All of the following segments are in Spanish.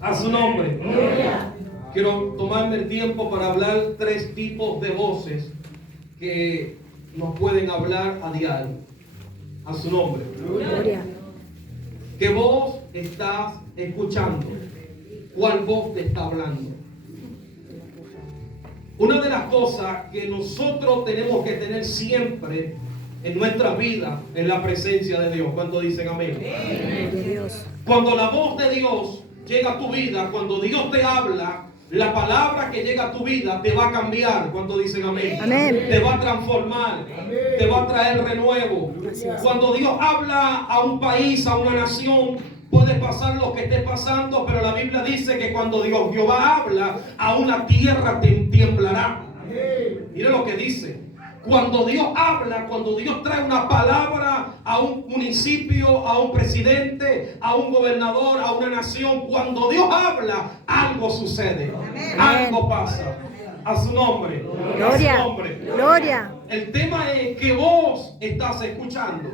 A su nombre. Quiero tomarme el tiempo para hablar 3 tipos de voces que nos pueden hablar a diario. A su nombre. Gloria. ¿Qué voz estás escuchando? ¿Cuál voz te está hablando? Una de las cosas que nosotros tenemos que tener siempre en nuestra vida es la presencia de Dios. ¿Cuántos dicen amén? Cuando la voz de Dios llega a tu vida, cuando Dios te habla, la palabra que llega a tu vida te va a cambiar. ¿Cuántos dicen amén? Amén. Te va a transformar, te va a traer renuevo. Cuando Dios habla a un país, a una nación, puede pasar lo que esté pasando, pero la Biblia dice que cuando Jehová habla, a una tierra tiemblará. Mire lo que dice. Cuando Dios habla, cuando Dios trae una palabra a un municipio, a un presidente, a un gobernador, a una nación, cuando Dios habla, algo sucede. Algo pasa. A su nombre. Gloria. A su nombre. Gloria. El tema es qué voz estás escuchando.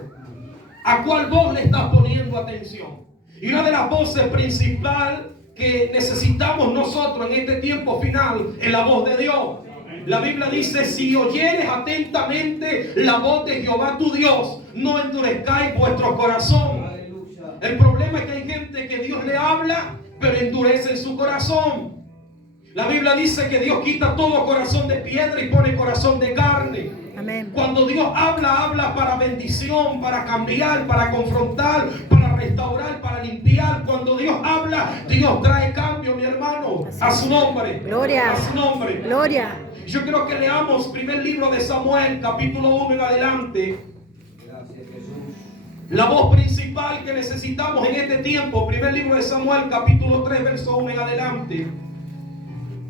¿A cuál voz le estás poniendo atención? Y una de las voces principales que necesitamos nosotros en este tiempo final es la voz de Dios. La Biblia dice: si oyeres atentamente la voz de Jehová tu Dios, no endurezcáis vuestro corazón. El problema es que hay gente que Dios le habla, pero endurece en su corazón. La Biblia dice que Dios quita todo corazón de piedra y pone corazón de carne. Amén. Cuando Dios habla para bendición, para cambiar, para confrontar, para restaurar, para limpiar. Cuando Dios habla, Dios trae cambio, mi hermano. A su nombre. Gloria. A su nombre. Gloria. Yo quiero que leamos primer libro de Samuel, capítulo 1 en adelante. La voz principal que necesitamos en este tiempo. Primer libro de Samuel, capítulo 3, verso 1 en adelante.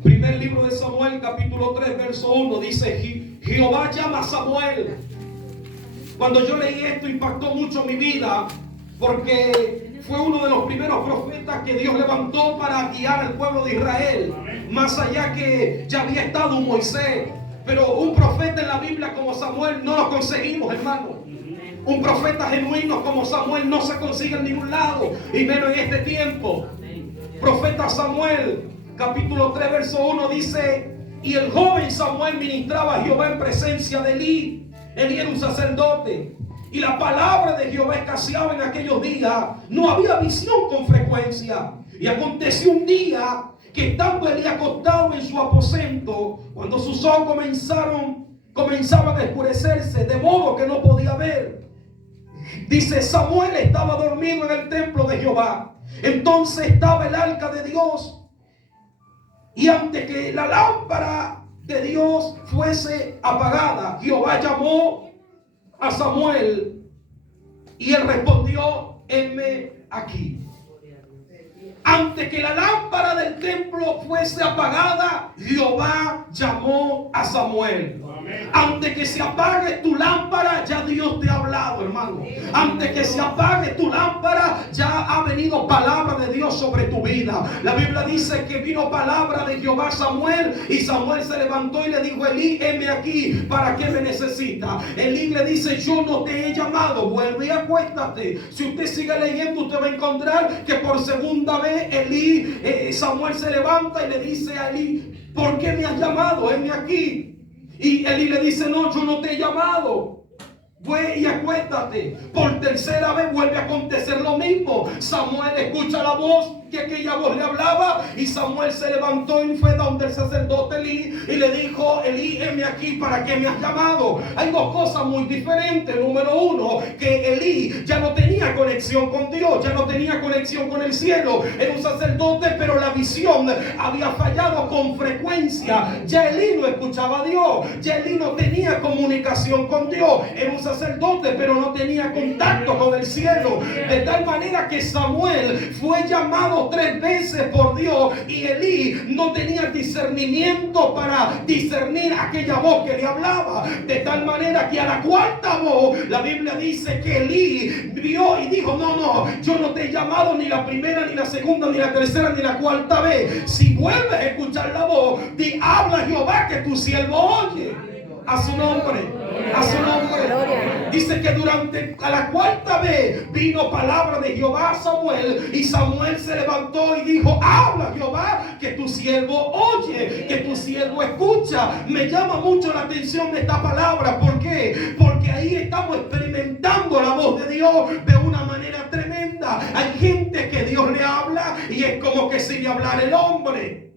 Primer libro de Samuel, capítulo 3, verso 1. Dice: Jehová llama a Samuel. Cuando yo leí esto, impactó mucho mi vida, porque fue uno de los primeros profetas que Dios levantó para guiar al pueblo de Israel. Más allá que ya había estado un Moisés, pero un profeta en la Biblia como Samuel no lo conseguimos, hermano. Un profeta genuino como Samuel no se consigue en ningún lado, y menos en este tiempo. Profeta Samuel, capítulo 3, verso 1 dice: y el joven Samuel ministraba a Jehová en presencia de Elí. Elí era un sacerdote, y la palabra de Jehová escaseaba en aquellos días. No había visión con frecuencia. Y aconteció un día que estando Elí acostado en su aposento, cuando sus ojos comenzaban a oscurecerse, de modo que no podía ver. Dice: Samuel estaba dormido en el templo de Jehová. Entonces estaba el arca de Dios, y antes que la lámpara de Dios fuese apagada, Jehová llamó a Samuel, y él respondió: heme aquí. Antes que la lámpara del templo fuese apagada, Jehová llamó a Samuel. Antes que se apague tu lámpara, ya Dios te ha hablado, hermano. Antes que se apague tu lámpara, ya ha venido palabra de Dios sobre tu vida. La Biblia dice que vino palabra de Jehová a Samuel, y Samuel se levantó y le dijo: Elí, heme aquí, ¿para qué me necesita? Elí le dice: yo no te he llamado, vuelve y acuéstate. Si usted sigue leyendo, usted va a encontrar que por segunda vez Samuel se levanta y le dice a Elí: ¿por qué me has llamado? Heme aquí. Y Elí le dice: no, yo no te he llamado, ve y acuéstate. Por tercera vez vuelve a acontecer lo mismo. Samuel escucha la voz, que aquella voz le hablaba, y Samuel se levantó y fue donde el sacerdote Elí y le dijo: Elí, heme aquí, ¿para qué me has llamado? Hay dos cosas muy diferentes. Número uno, que Elí ya no tenía conexión con Dios, ya no tenía conexión con el cielo. Era un sacerdote, pero la visión había fallado con frecuencia. Ya Elí no escuchaba a Dios, ya Elí no tenía comunicación con Dios. Era un sacerdote, pero no tenía contacto con el cielo. De tal manera que Samuel fue llamado 3 veces por Dios, y Elí no tenía discernimiento para discernir aquella voz que le hablaba. De tal manera que a la cuarta voz, la Biblia dice que Elí vio y dijo: no, yo no te he llamado ni la primera, ni la segunda, ni la tercera, ni la cuarta vez. Si vuelves a escuchar la voz, habla Jehová, que tu siervo oye. A su nombre. A su nombre. Dice que a la cuarta vez vino palabra de Jehová a Samuel, y Samuel se levantó y dijo: habla, Jehová, que tu siervo oye, que tu siervo escucha. Me llama mucho la atención de esta palabra. ¿Por qué? Porque ahí estamos experimentando la voz de Dios de una manera tremenda. Hay gente que Dios le habla y es como que si le hablara el hombre.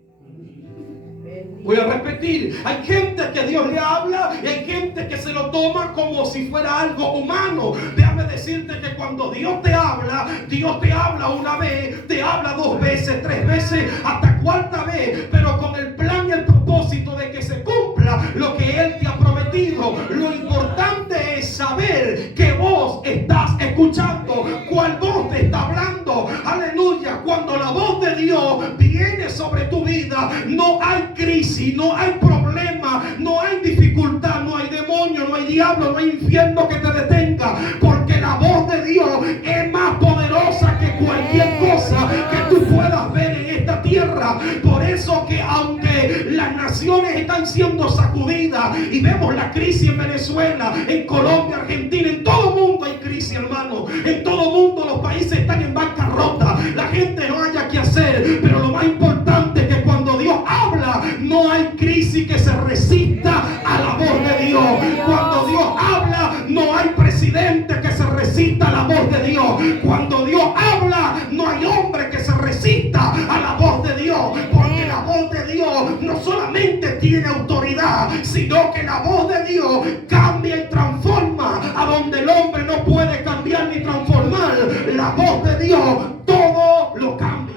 Voy a repetir, hay gente que Dios le habla y hay gente que se lo toma como si fuera algo humano. Déjame decirte que cuando Dios te habla una vez, te habla 2 veces, 3 veces, hasta cuarta vez, pero con el plan y el propósito de que se cumpla lo que Él te ha prometido. Lo importante es saber qué voz estás escuchando, cuál voz te está hablando. Aleluya. Cuando la voz de Dios viene sobre tu vida, no hay crisis, no hay problema, no hay dificultad, no hay demonio, no hay diablo, no hay infierno que te detenga, porque la voz de Dios es más poderosa que cualquier cosa que tú puedas ver en esta tierra. Por eso que aunque las naciones están siendo sacudidas y vemos la crisis en Venezuela, en Colombia, Argentina, en todo el mundo hay crisis, hermano. En todo el mundo los países están en bancarrota, la gente no haya que hacer, pero lo más importante es que cuando Dios habla, no hay crisis que se resista a la voz de Dios. Cuando Dios habla, no hay presidente que se resista a la voz de Dios. Cuando Dios habla, no hay hombre que se resista a la voz de Dios, porque la voz de Dios no solamente tiene autoridad, sino que la voz de Dios cambia y transforma a donde el hombre no puede cambiar ni transformar. La voz de Dios todo lo cambia.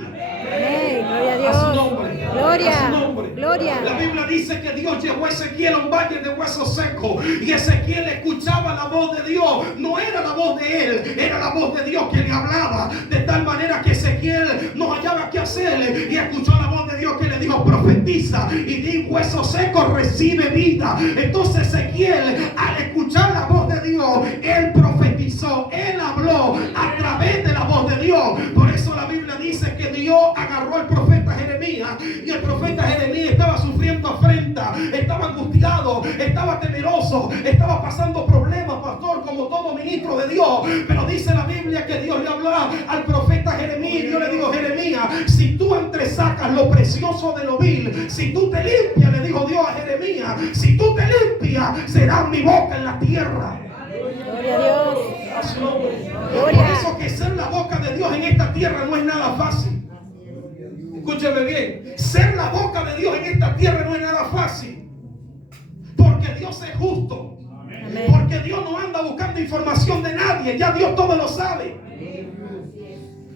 Gloria a Dios. A su nombre. Gloria. A su nombre. Gloria. La Biblia dice que Dios llevó a Ezequiel a un valle de huesos secos, y Ezequiel escuchaba la voz de Dios. No era la voz de él, era la voz de Dios que le hablaba. De tal manera que Ezequiel no hallaba qué hacer y escuchó la voz de Dios que le dijo: profetiza y di, huesos secos, recibe vida. Entonces Ezequiel, al escuchar la voz de Dios, él profetizó, él habló a través de la voz de Dios. Por eso la Biblia dice que Dios agarró al profeta Jeremías, y el profeta Jeremías estaba sufriendo afrenta, estaba angustiado, estaba temeroso, estaba pasando problemas, pastor, como todo ministro de Dios. Pero dice la Biblia que Dios le habló al profeta Jeremías, y Dios le dijo: Jeremías, si tú entresacas lo precioso de lo vil, si tú te limpias, le dijo Dios a Jeremías, si tú te limpias, será mi boca en la tierra. Gloria a Dios. A su nombre. Gloria. Por eso que ser la boca de Dios en esta tierra no es nada fácil. Escúcheme bien, ser la boca de Dios en esta tierra no es nada fácil, porque Dios es justo. Amén. Porque Dios no anda buscando información de nadie, ya Dios todo lo sabe.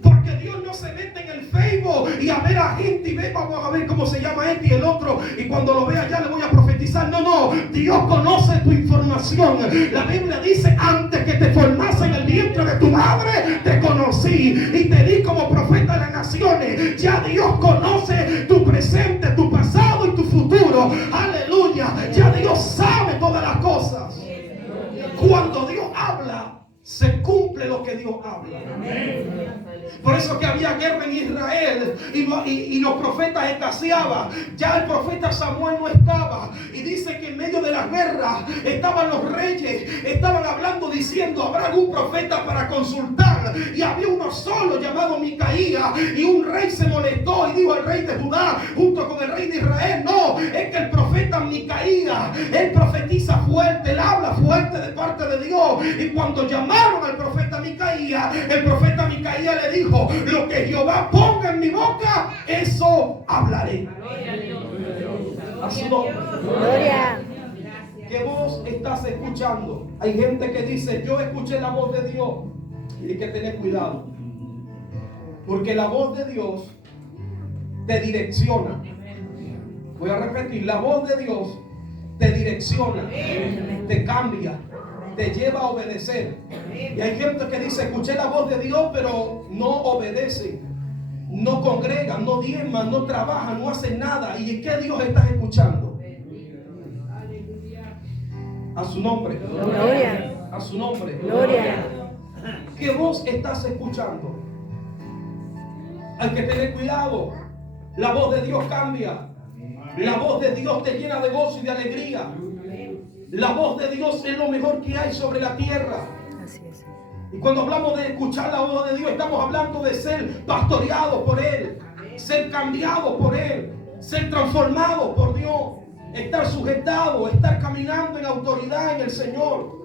Porque Dios no se mete en el Facebook y a ver a gente y ve, vamos a ver cómo se llama este y el otro, y cuando lo vea ya le voy a profetizar. No, Dios conoce tu información. La Biblia dice: antes que te formase en el vientre de tu madre, te conocí y te di como profeta de las naciones. Ya Dios conoce tu presente, tu pasado y tu futuro. Aleluya. Ya Dios sabe todas las cosas. Cuando Dios habla, se cumple lo que Dios habla. Por eso que había guerra en Israel y los profetas escaseaban. Ya el profeta Samuel no estaba, y dice que en medio de la guerra estaban los reyes, estaban hablando diciendo: habrá algún profeta para consultar, y había uno solo llamado Micaía, y un rey se molestó y dijo: el rey de Judá junto con el rey de Israel. No, es que el profeta Micaía, él profetiza fuerte, él habla fuerte de parte de Dios. Y cuando llamaron al profeta Micaía, el profeta Micaía le dijo: lo que Jehová ponga en mi boca, eso hablaré. A su nombre. Gloria. ¿Qué voz estás escuchando? Hay gente que dice: yo escuché la voz de Dios. Y hay que tener cuidado, porque la voz de Dios te direcciona. Voy a repetir: la voz de Dios te direcciona, te cambia, te lleva a obedecer. Y hay gente que dice: escuché la voz de Dios, pero no obedece, no congregan, no diezman, no trabajan, no hacen nada. ¿Y qué Dios estás escuchando? A su nombre. Gloria. A su nombre. Gloria. ¿Qué voz estás escuchando? Hay que tener cuidado. La voz de Dios cambia. La voz de Dios te llena de gozo y de alegría. La voz de Dios es lo mejor que hay sobre la tierra. Así es. Y cuando hablamos de escuchar la voz de Dios, estamos hablando de ser pastoreados por Él, ser cambiados por Él, ser transformados por Dios, estar sujetados, estar caminando en autoridad en el Señor.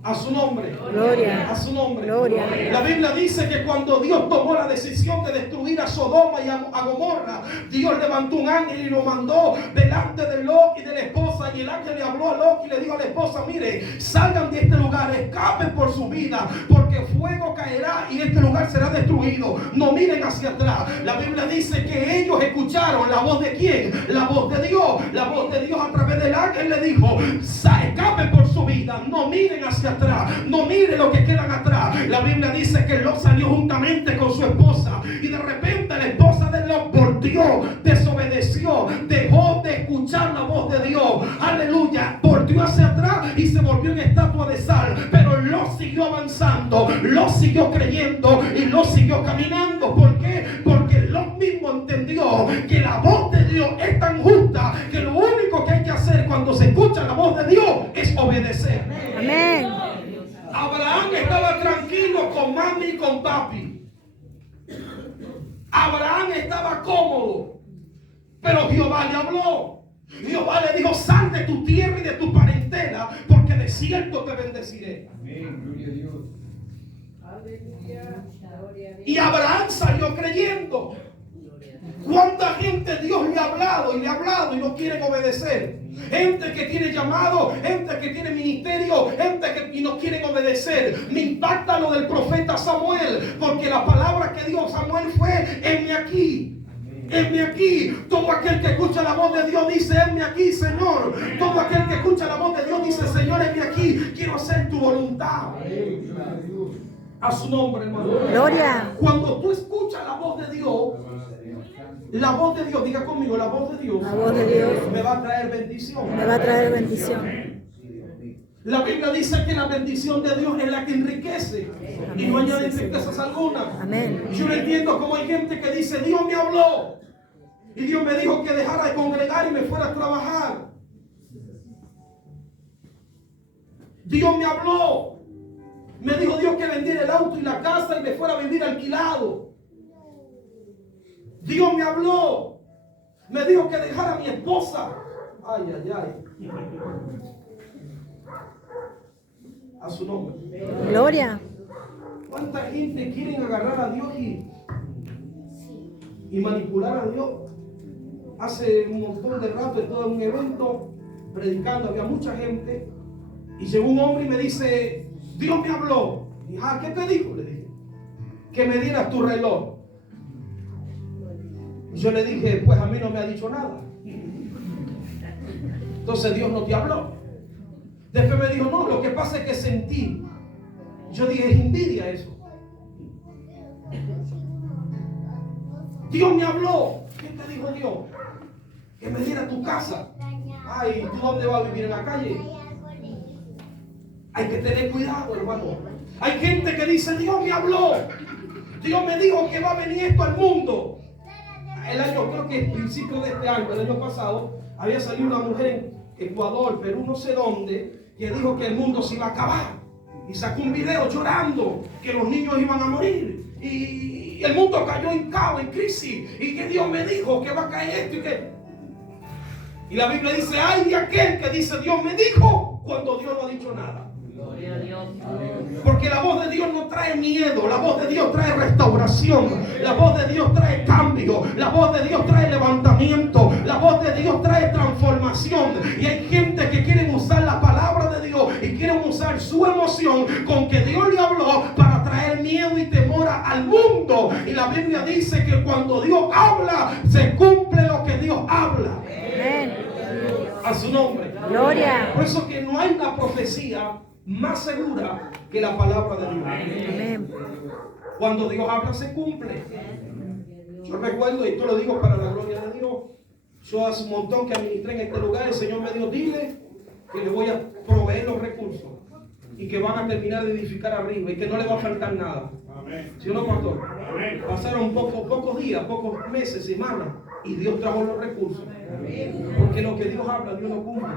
A su nombre. Gloria. A su nombre. Gloria. La Biblia dice que cuando Dios tomó la decisión de destruir a Sodoma y a Gomorra, Dios levantó un ángel y lo mandó delante de Lot y de la esposa. Y el ángel le habló a Lot y le dijo a la esposa: mire, salgan de este lugar, escapen por su vida, porque fuego caerá y este lugar será destruido. No miren hacia atrás. La Biblia dice que ellos escucharon la voz de ¿quién? La voz de Dios. La voz de Dios a través del ángel le dijo: escapen por su vida, no miren hacia atrás, no miren lo que quedan atrás. La Biblia dice que Lot salió juntamente con su esposa y de repente la esposa de Lot volteó, desobedeció, dejó de escuchar la voz de Dios. Aleluya, volteó hacia atrás y se volvió en estatua de sal. Pero Lot siguió avanzando, Lot siguió creyendo y Lot siguió caminando. ¿Por qué? Porque Lot mismo entendió que la voz de Dios es tan justa que lo único que hay que hacer cuando se escucha la voz de Dios es obedecer. Amén. Abraham estaba tranquilo con mami y con papi. Abraham estaba cómodo, pero Jehová le habló. Jehová le dijo: sal de tu tierra y de tu parentela, porque de cierto te bendeciré. Amén, gloria a Dios. Y Abraham salió creyendo. ¿Cuánta gente Dios le ha hablado y no quieren obedecer? Gente que tiene llamado, gente que tiene ministerio, gente que no quieren obedecer. Me impacta lo del profeta Samuel, porque la palabra que dio Samuel fue: heme aquí. Heme aquí. Todo aquel que escucha la voz de Dios dice: heme aquí, Señor. Todo aquel que escucha la voz de Dios dice: Señor, heme aquí. Quiero hacer tu voluntad. A su nombre, hermano. Gloria. Cuando tú escuchas la voz de Dios, diga conmigo, la voz de Dios, La voz de Dios me va a traer bendición. me va a traer bendición. La Biblia dice que la bendición de Dios es la que enriquece y no añade riquezas alguna. Amén. Yo no entiendo cómo hay gente que dice: Dios me habló y Dios me dijo que dejara de congregar y me fuera a trabajar. Dios me habló, me dijo Dios que vendiera el auto y la casa y me fuera a vivir alquilado. Dios me habló, me dijo que dejara a mi esposa. Ay, ay, ay. A su nombre. Gloria. ¿Cuánta gente quieren agarrar a Dios y manipular a Dios? Hace un montón de rato estuve en un evento predicando, había mucha gente, y llegó un hombre y me dice: Dios me habló. Y dije: ¿qué te dijo? Le dije: que me dieras tu reloj. Y yo le dije: pues a mí no me ha dicho nada. Entonces Dios no te habló. Después me dijo: no, lo que pasa es que sentí. Yo dije: es envidia eso. Dios me habló. ¿Qué te dijo Dios? Que me diera tu casa. Ay, ¿tú dónde vas a vivir? ¿En la calle? Hay que tener cuidado, hermano. Hay gente que dice: Dios me habló, Dios me dijo que va a venir esto al mundo. El año, creo que el principio de este año, el año pasado, había salido una mujer en Ecuador, Perú, no sé dónde, que dijo que el mundo se iba a acabar. Y sacó un video llorando que los niños iban a morir. Y el mundo cayó en caos, en crisis. Y que Dios me dijo que va a caer esto y que... Y la Biblia dice: ay de aquel que dice Dios me dijo, cuando Dios no ha dicho nada. Gloria a Dios. Porque la voz de Dios no trae miedo, la voz de Dios trae restauración, la voz de Dios trae cambio, la voz de Dios trae levantamiento, la voz de Dios trae transformación. Y hay gente que quiere usar la palabra de Dios y quieren usar su emoción con que Dios le habló para traer miedo y temor al mundo. Y la Biblia dice que cuando Dios habla, se cumple lo que Dios habla. Amén. A su nombre. Gloria. Por eso que no hay una profecía más segura que la palabra de Dios. Amén. Cuando Dios habla, se cumple. Yo recuerdo, y esto lo digo para la gloria de Dios, yo hace un montón que administré en este lugar, el Señor me dijo: dile que le voy a proveer los recursos y que van a terminar de edificar arriba y que no le va a faltar nada. ¿Sí o no, pastor? Pasaron pocos días, pocos meses, semanas, y Dios trajo los recursos. Porque lo que Dios habla, Dios lo cumple.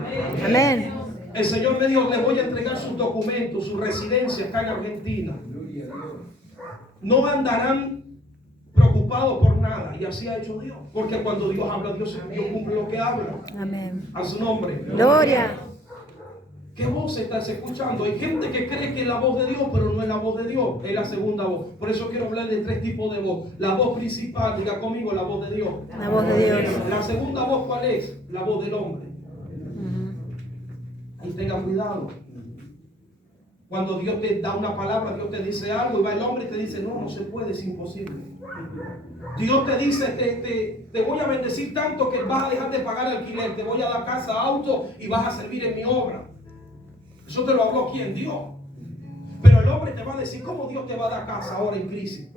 Amén. El Señor me dijo, le voy a entregar sus documentos, su residencia acá en Argentina. No andarán preocupados por nada. Y así ha hecho Dios. Porque cuando Dios habla, Dios cumple lo que habla. Amén. A su nombre. Gloria. ¿Qué voz estás escuchando? Hay gente que cree que es la voz de Dios, pero no es la voz de Dios, es la segunda voz. Por eso quiero hablar de 3 tipos de voz. La voz principal, diga conmigo, la voz de Dios. La voz de Dios. La segunda voz, ¿cuál es? La voz del hombre. Y tenga cuidado. Cuando Dios te da una palabra, Dios te dice algo y va el hombre y te dice, no, no se puede, es imposible. Dios te dice, te voy a bendecir tanto que vas a dejar de pagar alquiler, te voy a dar casa, auto y vas a servir en mi obra. Eso te lo habló quien Dios. Pero el hombre te va a decir, ¿cómo Dios te va a dar casa ahora en crisis?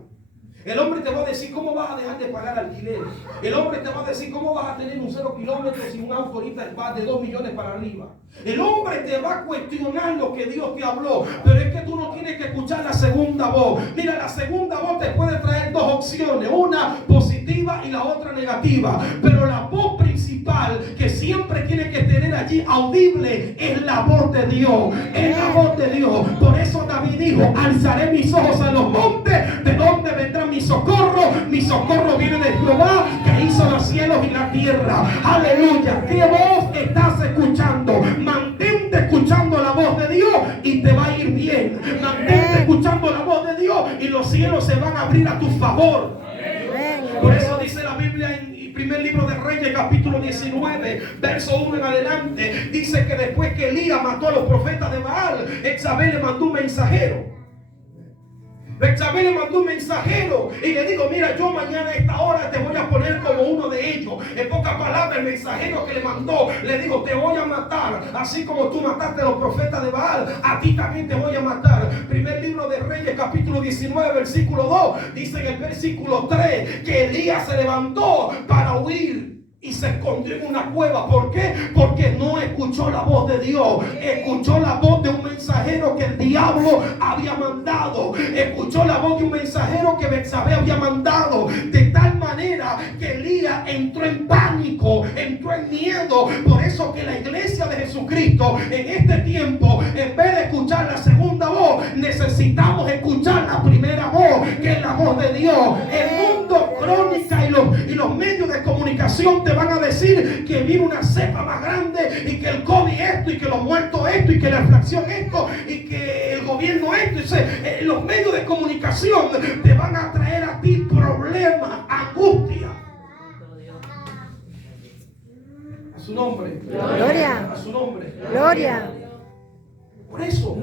El hombre te va a decir, ¿cómo vas a dejar de pagar alquiler? El hombre te va a decir, ¿cómo vas a tener un 0 kilómetros y un auto ahorita va de 2 millones para arriba? El hombre te va a cuestionar lo que Dios te habló, pero es que tú no tienes que escuchar la segunda voz. Mira, la segunda voz te puede traer 2 opciones, una positiva y la otra negativa, pero la voz principal que siempre tiene que tener allí audible es la voz de Dios, es la voz de Dios. Por eso David dijo, alzaré mis ojos a los montes, ¿de dónde vendrá mi socorro? Mi socorro viene de Jehová, que hizo los cielos y la tierra. Aleluya. ¿Qué voz estás escuchando? Mantente escuchando la voz de Dios y te va a ir bien. Mantente escuchando la voz de Dios y los cielos se van a abrir a tu favor. Por eso dice la Biblia en el primer libro de Reyes, capítulo 19, verso 1 en adelante, dice que después que Elías mató a los profetas de Baal, Jezabel le mandó un mensajero. Jezabel le mandó un mensajero y le dijo, mira, yo mañana a esta hora te voy a poner como uno de ellos. En pocas palabras, el mensajero que le mandó le dijo, te voy a matar, así como tú mataste a los profetas de Baal, a ti también te voy a matar. Primer libro de Reyes, capítulo 19, versículo 2, dice en el versículo 3 que Elías se levantó para huir y se escondió en una cueva. ¿Por qué? Porque no escuchó la voz de Dios. Escuchó la voz de un mensajero que el diablo había mandado. Escuchó la voz de un mensajero que Betsabé había mandado. De tal manera que Elías entró en pánico, entró en miedo. Por eso que la iglesia de Jesucristo en este tiempo, en vez de escuchar la segunda voz, necesitamos escuchar la primera voz, que es la voz de Dios. El mundo, crónica y los medios de comunicación te van a decir que viene una cepa más grande y que el COVID esto y que los muertos esto y que la inflación esto y que el gobierno esto. Los medios de comunicación te van a traer a ti problemas, angustia. A su nombre. Gloria. A su nombre. Gloria. Por eso,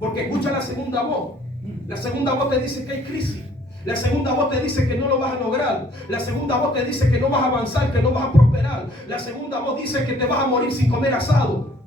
porque escucha la segunda voz. La segunda voz te dice que hay crisis. La segunda voz te dice que no lo vas a lograr. La segunda voz te dice que no vas a avanzar, que no vas a prosperar. La segunda voz dice que te vas a morir sin comer asado.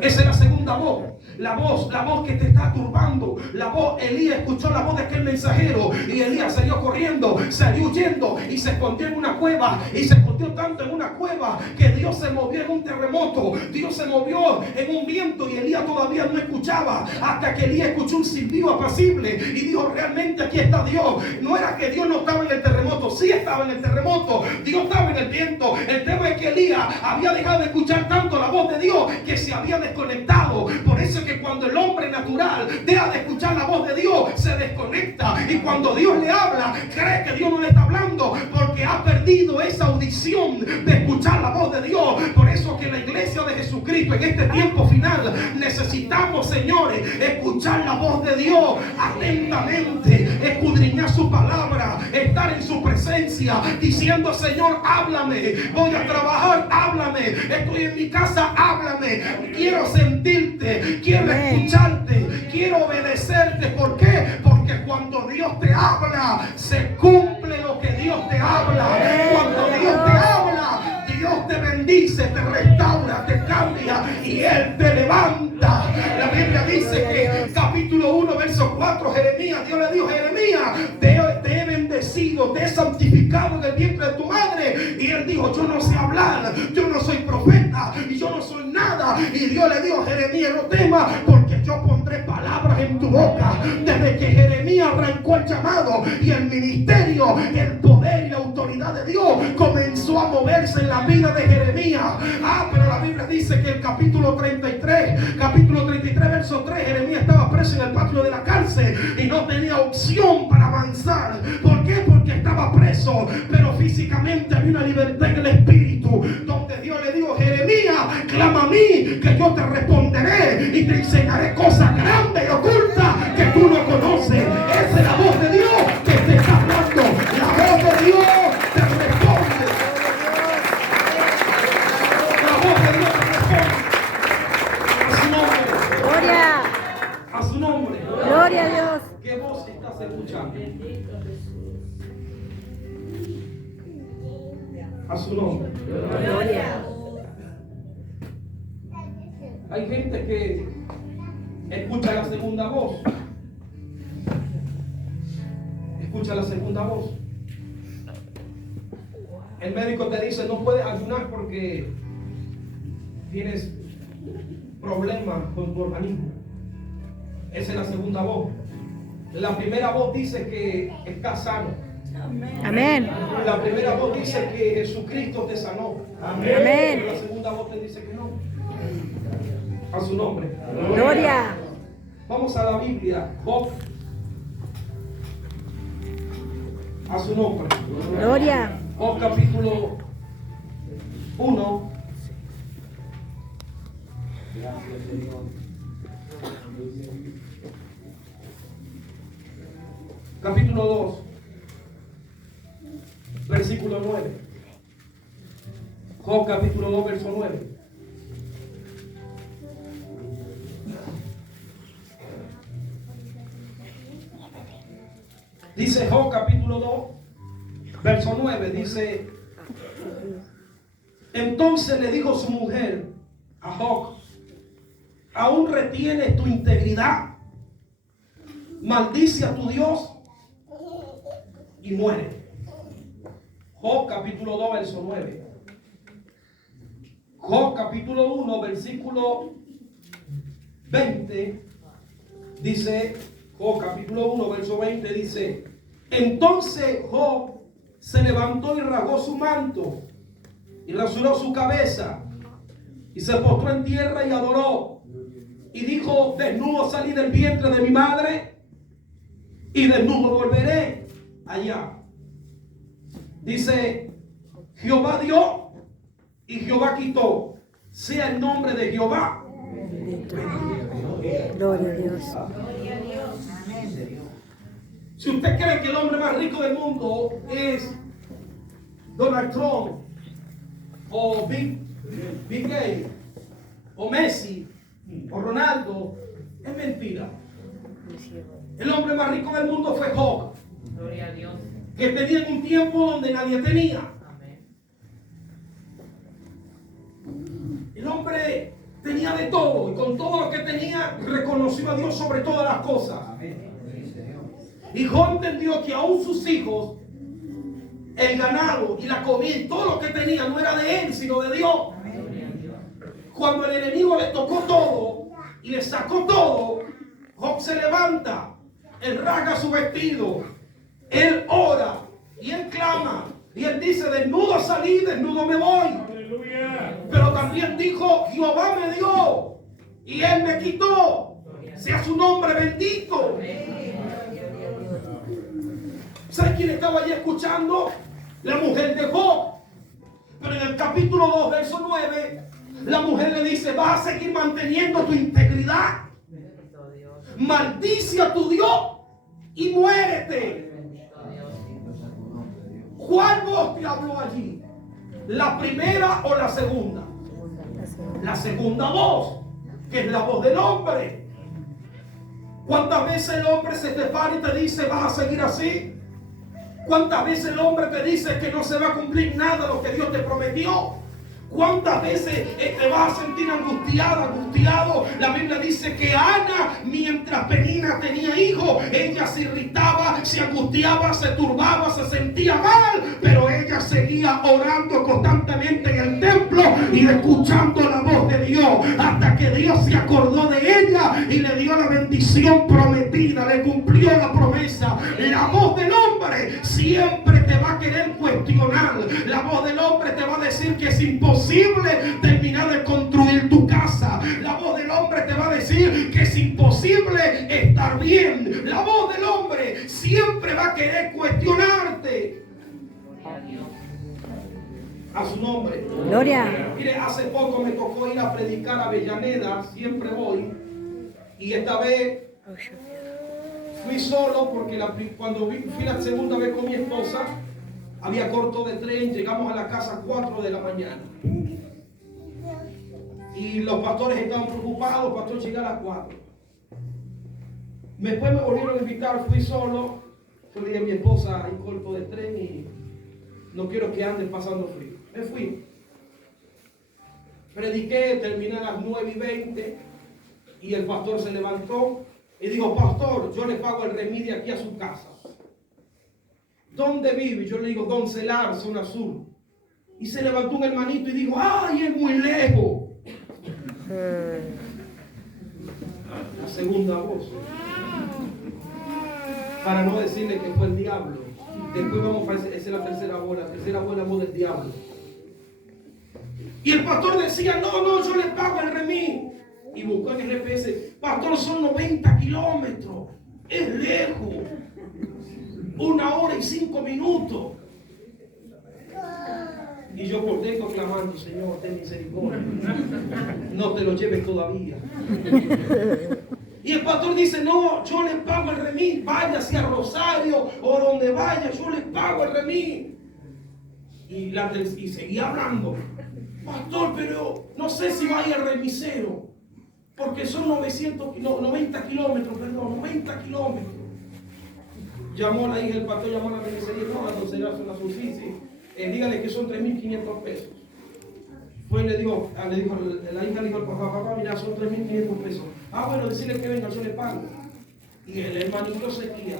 Esa es la segunda voz. La voz que te está turbando. La voz, Elías escuchó la voz de aquel mensajero y Elías salió corriendo, salió huyendo y se escondió en una cueva. Y se escondió tanto en una cueva que Dios se movió en un terremoto. Dios se movió en un viento y Elías todavía no escuchaba, hasta que Elías escuchó un silbido apacible y dijo, realmente aquí está Dios. No era que Dios no estaba en el terremoto, sí estaba en el terremoto, Dios estaba en el viento. El tema es que Elías había dejado de escuchar tanto la voz de Dios que se había desconectado. Por eso es que cuando el hombre natural deja de escuchar la voz de Dios, se desconecta, y cuando Dios le habla, cree que Dios no le está hablando, porque ha perdido esa audición de escuchar la voz de Dios. Por eso que la iglesia de Jesucristo en este tiempo final necesitamos, señores, escuchar la voz de Dios atentamente, escudriñar su palabra, estar en su presencia, diciendo, Señor, háblame, voy a trabajar, háblame, estoy en mi casa, háblame, quiero sentirte, quiero escucharte, quiero obedecerte. ¿Por qué? Porque cuando Dios te habla, se cumple lo que Dios te habla. Cuando Dios te habla, Dios te bendice, te restaura, te cambia y Él te levanta. La Biblia dice que capítulo 1, verso 4, Jeremías, Dios le dijo, Jeremías, te he bendecido, te he santificado en el vientre de tu madre. Y él dijo, yo no sé hablar, yo no soy profeta y yo no soy nada. Y Dios le dijo, Jeremías, no temas, porque yo pondré palabras palabras en tu boca. Desde que Jeremías arrancó el llamado y el ministerio, el poder y la autoridad de Dios comenzó a moverse en la vida de Jeremías. Pero la Biblia dice que el capítulo 33 verso 3, Jeremías estaba preso en el patio de la cárcel y no tenía opción para avanzar. ¿Por qué? Porque estaba preso, pero físicamente había una libertad en el espíritu, donde Dios le dijo: Jeremías, clama a mí, que yo te responderé y te enseñaré cosas grandes y ocultas que tú no conoces. Esa es la voz de Dios que te está hablando. La voz de Dios te responde. La voz de Dios te responde. A su nombre. Gloria. A su nombre. Gloria a Dios. ¿Qué voz estás escuchando? A su nombre. Gloria. Hay gente que escucha la segunda voz. Escucha la segunda voz. El médico te dice: no puedes ayunar porque tienes problemas con tu organismo. Esa es la segunda voz. La primera voz dice que estás sano. Amén. La primera voz dice que Jesucristo te sanó. Amén. Pero la segunda voz te dice que no. A su nombre. Gloria. Vamos a la Biblia. Job. A su nombre. Gloria. Job capítulo 1. Capítulo 2. Versículo 9. Job capítulo 2, verso 9. Dice Job capítulo 2, verso 9. Dice: entonces le dijo su mujer a Job: ¿aún retienes tu integridad? Maldice a tu Dios y muere. Job capítulo 2, verso 9. Job capítulo 1, versículo 20. Dice, Job capítulo 1, verso 20 dice: entonces Job se levantó y rasgó su manto y rasuró su cabeza y se postró en tierra y adoró. Y dijo: desnudo salí del vientre de mi madre y desnudo volveré allá. Dice: Jehová dio y Jehová quitó. Sea el nombre de Jehová. Gloria a Dios. Si usted cree que el hombre más rico del mundo es Donald Trump o Bill Gates o Messi o Ronaldo, es mentira. El hombre más rico del mundo fue Job. Gloria a Dios. Que tenía un tiempo donde nadie tenía. Amén. El hombre tenía de todo, y con todo lo que tenía reconoció a Dios sobre todas las cosas. Y Job entendió que aún sus hijos, el ganado y la comida y todo lo que tenía no era de él, sino de Dios. Cuando el enemigo le tocó todo y le sacó todo, Job se levanta, él rasga su vestido, él ora y él clama y él dice: desnudo salí, desnudo me voy. Pero también dijo: Jehová me dio y él me quitó. Sea su nombre bendito. ¿Sabe quién estaba allí escuchando? La mujer de Job. Pero en el capítulo 2, verso 9, la mujer le dice: vas a seguir manteniendo tu integridad. Maldice a tu Dios y muérete. ¿Cuál voz te habló allí? ¿La primera o la segunda? La segunda voz, que es la voz del hombre. ¿Cuántas veces el hombre se te para y te dice: vas a seguir así? ¿Cuántas veces el hombre te dice que no se va a cumplir nada de lo que Dios te prometió? ¿Cuántas veces te vas a sentir angustiado? La Biblia dice que Ana, mientras Penina tenía hijos, ella se irritaba, se angustiaba, se turbaba, se sentía mal, pero ella seguía orando constantemente en el templo y escuchando la voz de Dios, hasta que Dios se acordó de ella y le dio la bendición prometida, le cumplió la promesa. La voz del hombre siempre te va a querer cuestionar. La voz del hombre te va a decir que es imposible terminar de construir tu casa. La voz del hombre te va a decir que es imposible estar bien. La voz del hombre siempre va a querer cuestionarte. A su nombre. Gloria. Mire, hace poco me tocó ir a predicar a Avellaneda, siempre voy, y esta vez fui solo porque cuando fui la segunda vez con mi esposa, había corto de tren, llegamos a la casa a 4 de la mañana. Y los pastores estaban preocupados, pastor, llega a las 4. Después me volvieron a invitar, fui solo. Yo le dije a mi esposa, hay corto de tren y no quiero que anden pasando frío. Me fui. Prediqué, terminé a las 9:20 y el pastor se levantó y dijo, pastor, yo le pago el remedio aquí a su casa. ¿Dónde vive? Yo le digo, Doncelar, zona sur. Y se levantó un hermanito y dijo, ¡ay, es muy lejos! La segunda voz. Para no decirle que fue el diablo. Después vamos a esa es la tercera voz. La tercera voz es la voz del diablo. Y el pastor decía, no, yo le pago el remis. Y buscó en el GPS, pastor, son 90 kilómetros. Es lejos. 1 hora y 5 minutos. Y yo por dentro clamando, Señor, ten misericordia. No te lo lleves todavía. Y el pastor dice, no, yo le pago el remis. Vaya hacia Rosario o donde vaya, yo le pago el remis. Y seguía hablando. Pastor, pero no sé si vaya al remisero. Porque son 90 kilómetros. Llamó la hija del pastor, llamó a la remisería, no, entonces era una subsidia. Dígale que son 3.500 pesos. Fue y le dijo, la hija le dijo al papá, mira, son 3.500 pesos. Bueno, decirle que venga, yo le pago. Y el hermanito seguía,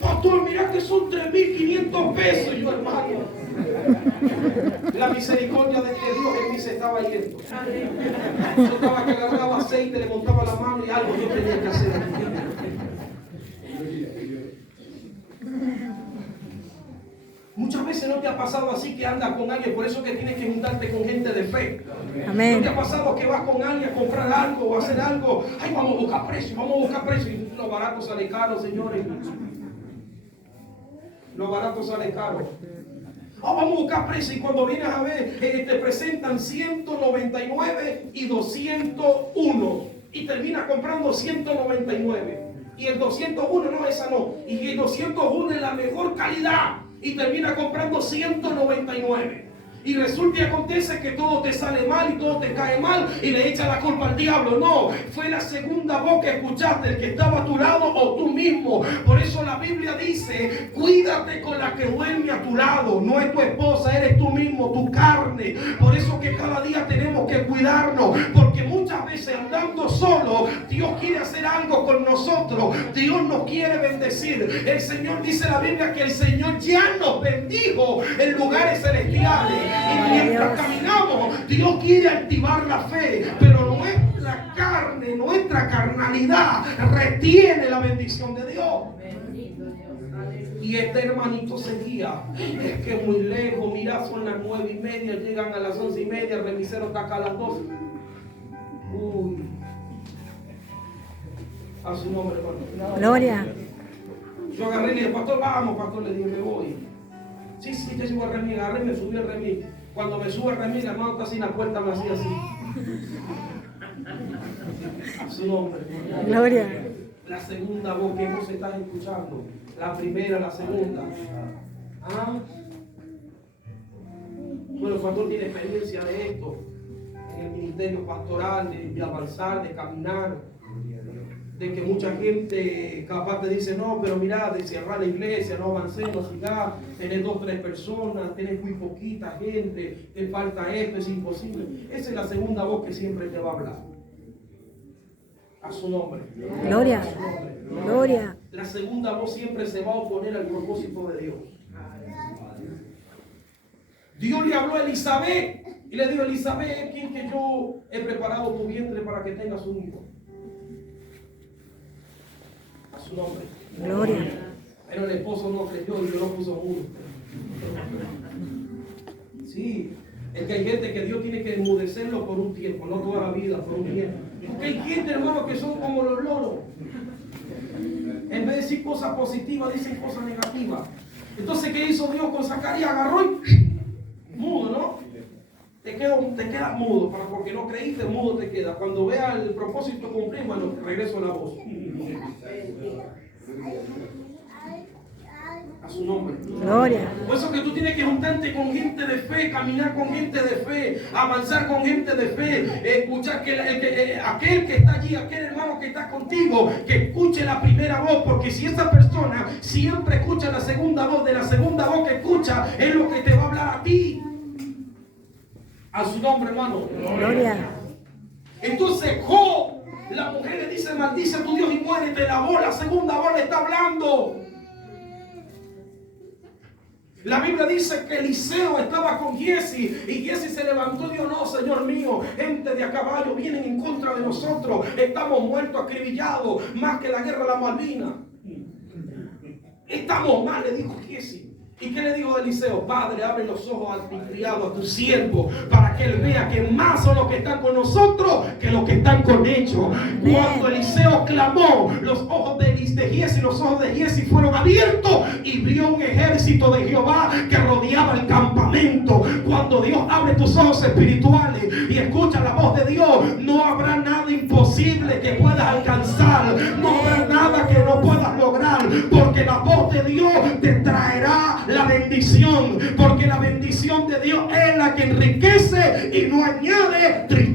pastor, mira que son 3.500 pesos. Y yo, hermano, la misericordia de Dios en mí se estaba yendo. Yo estaba que agarraba aceite, le montaba la mano y algo yo tenía que hacer aquí. Muchas veces no te ha pasado así que andas con alguien, por eso que tienes que juntarte con gente de fe. Amén. ¿No te ha pasado que vas con alguien a comprar algo o a hacer algo? Ay, vamos a buscar precio. Y lo barato sale caro, señores. Lo barato sale caro. Vamos a buscar precio y cuando vienes a ver, te presentan 199 y 201. Y terminas comprando 199. Y el 201 no, esa no. Y el 201 es la mejor calidad. Y termina comprando 199. Y resulta y acontece que todo te sale mal y todo te cae mal y le echa la culpa al diablo. No, fue la segunda voz que escuchaste, el que estaba a tu lado o tú mismo. Por eso la Biblia dice, cuídate con la que duerme a tu lado. No es tu esposa, eres tú mismo, tu carne. Por eso que cada día tenemos que cuidarnos, porque muchas veces andando solo, Dios quiere hacer algo con nosotros. Dios nos quiere bendecir. El Señor dice la Biblia que el Señor ya nos bendijo en lugares celestiales. Y mientras caminamos, Dios quiere activar la fe, pero nuestra carne, nuestra carnalidad retiene la bendición de Dios. Y este hermanito seguía, es que es muy lejos, mira, son las 9:30, llegan a las 11:30, el remisero está acá a las 12. Uy, a su nombre, hermano. Gloria. Yo agarré y le dije, pastor, vamos, pastor, le dije, me voy. Sí, ya llegó el remis, agarré, me subí el remis. Cuando me sube el remis, la mano está así en la puerta, me hacía así. A su nombre. Gloria. La segunda voz que vos estás escuchando. La primera, la segunda. Bueno, el pastor tiene experiencia de esto. En el ministerio pastoral, de avanzar, de caminar. de que mucha gente capaz te dice, no, pero mira, de cerrar la iglesia, no avancemos, sigamos, tenés 2 o 3 personas, tenés muy poquita gente, te falta esto, es imposible. Esa es la segunda voz que siempre te va a hablar. A su nombre. Gloria. A su nombre. Gloria. La segunda voz siempre se va a oponer al propósito de Dios. Dios le habló a Elizabeth y le dijo, Elizabeth, ¿quién que yo he preparado tu vientre para que tengas un hijo? A su nombre. Gloria. Pero el esposo no creyó y Dios lo puso mudo. Sí, es que hay gente que Dios tiene que enmudecerlo por un tiempo, no toda la vida, por un tiempo. Porque hay gente, hermano, que son como los loros. En vez de decir cosas positivas, dicen cosas negativas. Entonces, ¿qué hizo Dios con Zacarías? Agarró y mudo, ¿no? Te quedas mudo, porque no creíste, mudo te quedas. Cuando veas el propósito cumplido, bueno, regreso a la voz. A su nombre. Gloria. Por eso que tú tienes que juntarte con gente de fe, caminar con gente de fe, avanzar con gente de fe, escuchar que aquel que está allí, aquel hermano que está contigo, que escuche la primera voz, porque si esa persona siempre escucha la segunda voz, de la segunda voz que escucha, es lo que te va a hablar a ti. A su nombre, hermano. Gloria. Entonces Job, la mujer le dice, maldice a tu Dios y muérete. La voz, la segunda voz le está hablando. La Biblia dice que Eliseo estaba con Giesi y Giesi se levantó y dijo, no, Señor mío, gente de a caballo vienen en contra de nosotros, estamos muertos, acribillados, más que la guerra de la Malvinas. Estamos mal, le dijo Giesi. ¿Y qué le dijo Eliseo? Padre, abre los ojos a tu criado, a tu siervo, para que él vea que más son los que están con nosotros que los que están con ellos. Cuando Eliseo clamó, los ojos de Giesi, los ojos de Giesi fueron abiertos y vio un ejército de Jehová que rodeaba el campamento. Cuando Dios abre tus ojos espirituales y escucha la voz de Dios, no habrá nada imposible que puedas alcanzar, no habrá nada que no puedas lograr, porque la voz de Dios te traerá la bendición, porque la bendición de Dios es la que enriquece y no añade tristeza.